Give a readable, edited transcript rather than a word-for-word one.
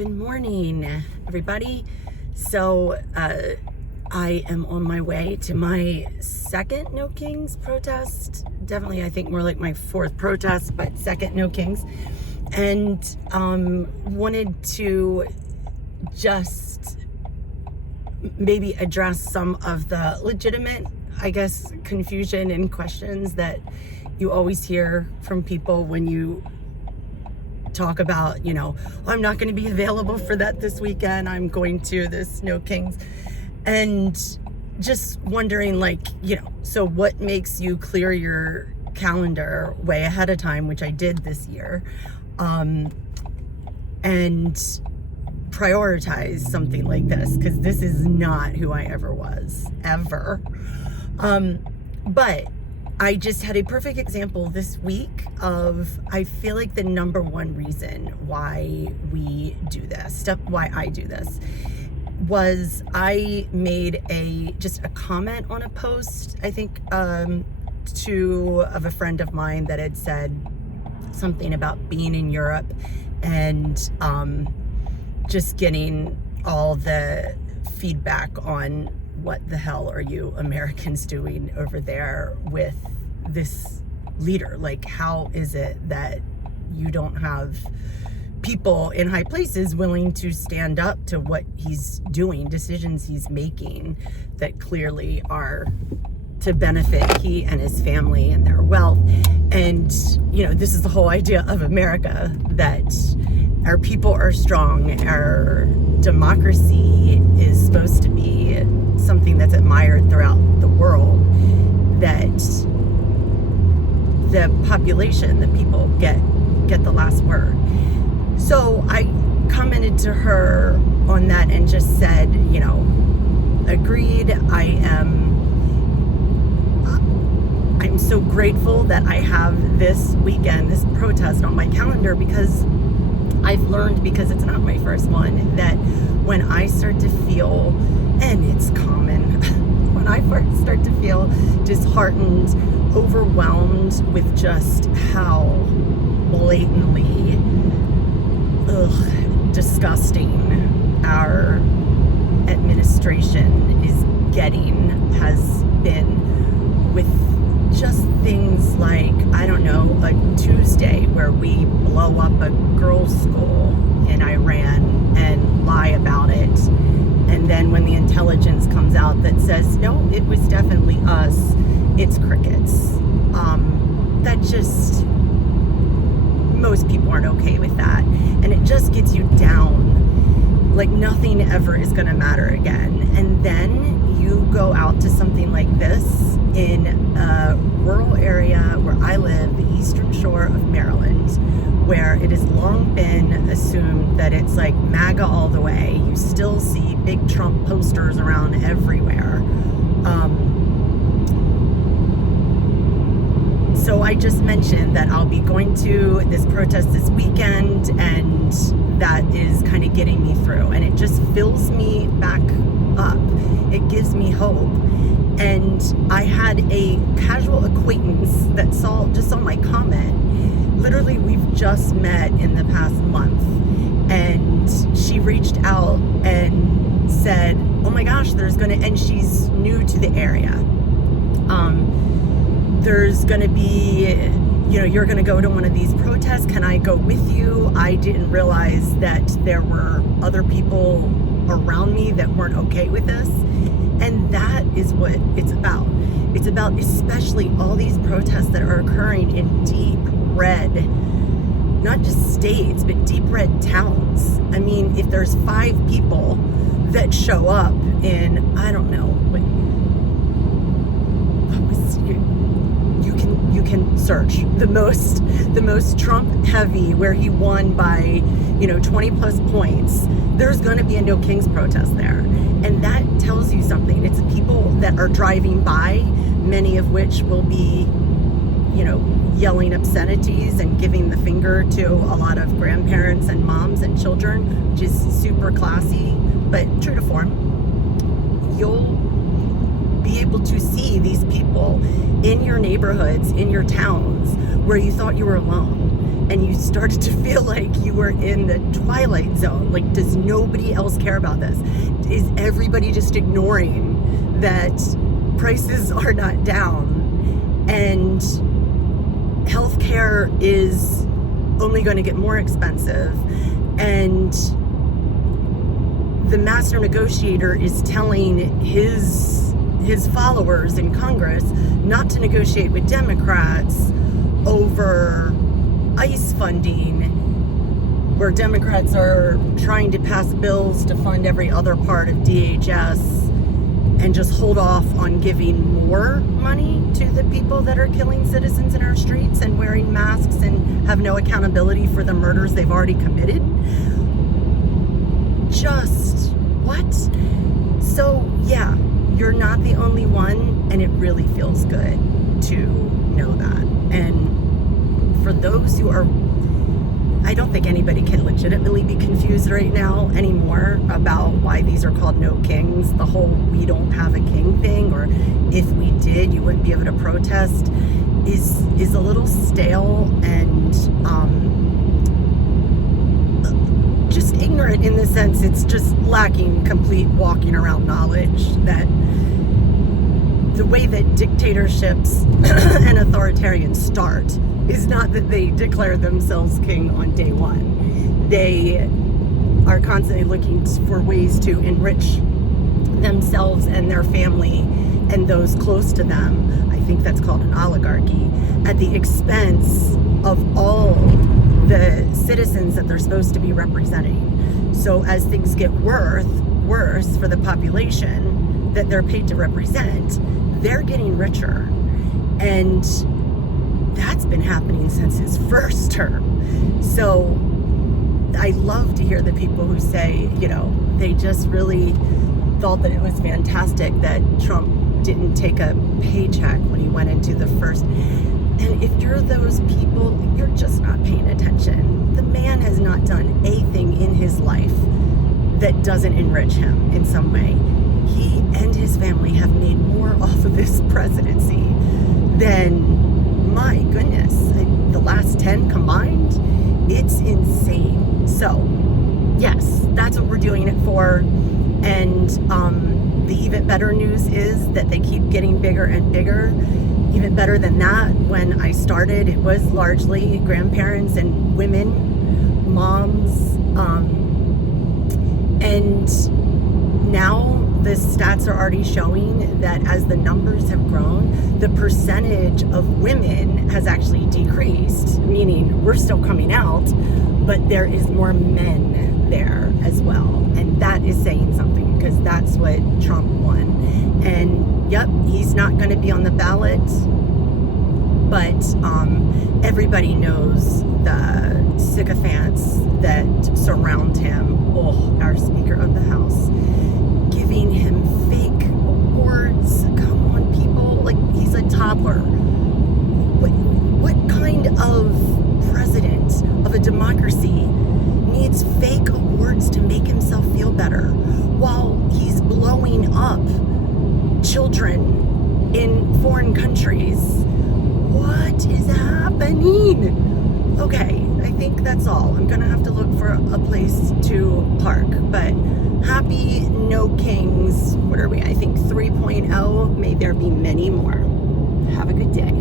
Good morning, everybody. So I am on my way to my second No Kings protest. Definitely, I think more like my fourth protest, but second No Kings. And wanted to just maybe address some of the legitimate, I guess, confusion and questions that you always hear from people when you talk about, I'm not going to be available for that this weekend. I'm going to this No Kings. And just wondering, so what makes you clear your calendar way ahead of time, which I did this year, and prioritize something like this, because this is not who I ever was, ever. But I just had a perfect example this week of, I feel like the number one reason why we do this, why I do this, was I made just a comment on a post, I think, of a friend of mine that had said something about being in Europe and just getting all the feedback on what the hell are you Americans doing over there with this leader? Like, how is it that you don't have people in high places willing to stand up to what he's doing, decisions he's making that clearly are to benefit he and his family and their wealth? And, this is the whole idea of America, that our people are strong, our democracy is supposed to be something that's admired throughout the world, that the population, the people get the last word. So I commented to her on that and just said, agreed. I'm so grateful that I have this weekend, this protest on my calendar, because I've learned, because it's not my first one, that when I start to feel, and it's common, when I first start to feel disheartened, overwhelmed with just how blatantly disgusting our administration has been, with just things like, I don't know, a Tuesday where we blow up a girls' school in Iran and lie about it. And then when the intelligence comes out that says, no, it was definitely us, it's crickets. That just, most people aren't okay with that. And it just gets you down, like nothing ever is gonna matter again. And then you go out to something like this in a rural area where I live, the Eastern Shore of Maryland, where it has long been assumed that it's like MAGA all the way. You still see big Trump posters around everywhere. So I just mentioned that I'll be going to this protest this weekend, and that is kind of getting me through. And it just fills me back up. It gives me hope. And I had a casual acquaintance that just saw my comment. Literally, we've just met in the past month. And she reached out and said, oh my gosh, and she's new to the area. There's gonna be, you're gonna go to one of these protests. Can I go with you? I didn't realize that there were other people around me that weren't okay with this. And that is what it's about. It's about especially all these protests that are occurring in deep red, not just states, but deep red towns. I mean, if there's 5 people that show up in, I don't know, you can search the most Trump heavy, where he won by 20 plus points. There's going to be a No Kings protest there, and that tells you something. It's people that are driving by, many of which will be yelling obscenities and giving the finger to a lot of grandparents and moms and children, which is super classy but true to form. You'll be able to see these people in your neighborhoods, in your towns, where you thought you were alone. and you started to feel like you were in the twilight zone. Like, does nobody else care about this? Is everybody just ignoring that prices are not down and healthcare is only going to get more expensive, and the master negotiator is telling his followers in Congress not to negotiate with Democrats over ICE funding, where Democrats are trying to pass bills to fund every other part of DHS and just hold off on giving more money to the people that are killing citizens in our streets and wearing masks and have no accountability for the murders they've already committed. Just what? So yeah, you're not the only one, and it really feels good to know that. And for those who are, I don't think anybody can legitimately be confused right now anymore about why these are called no kings. The whole we don't have a king thing, or if we did, you wouldn't be able to protest, is a little stale and just ignorant, in the sense it's just lacking complete walking around knowledge that the way that dictatorships and authoritarians start is not that they declare themselves king on day one. They are constantly looking for ways to enrich themselves and their family and those close to them. I think that's called an oligarchy, at the expense of all the citizens that they're supposed to be representing. So as things get worse for the population that they're paid to represent, they're getting richer. And that's been happening since his first term. So I love to hear the people who say, you know, they just really thought that it was fantastic that Trump didn't take a paycheck when he went into the first. And if you're those people, you're just not paying attention. The man has not done a thing in his life that doesn't enrich him in some way. He and his family have made more off of this presidency than, my goodness, the last 10 combined. It's insane. So yes, that's what we're doing it for. And the even better news is that they keep getting bigger and bigger. Even better than that, when I started, it was largely grandparents and women, moms, and now the stats are already showing that as the numbers have grown, the percentage of women has actually decreased, meaning we're still coming out, but there is more men there as well. And that is saying something, because that's what Trump won. And yep, he's not going to be on the ballot, but everybody knows the sycophants that surround him. Oh, our Speaker of the House, giving him fake awards. Come on, people. Like, he's a toddler. What kind of president of a democracy needs fake awards to make himself feel better while he's blowing up children in foreign countries? What is happening? Okay, I think that's all. I'm gonna have to look for a place to park, but happy No Kings. What are we? I think 3.0. May there be many more. Have a good day.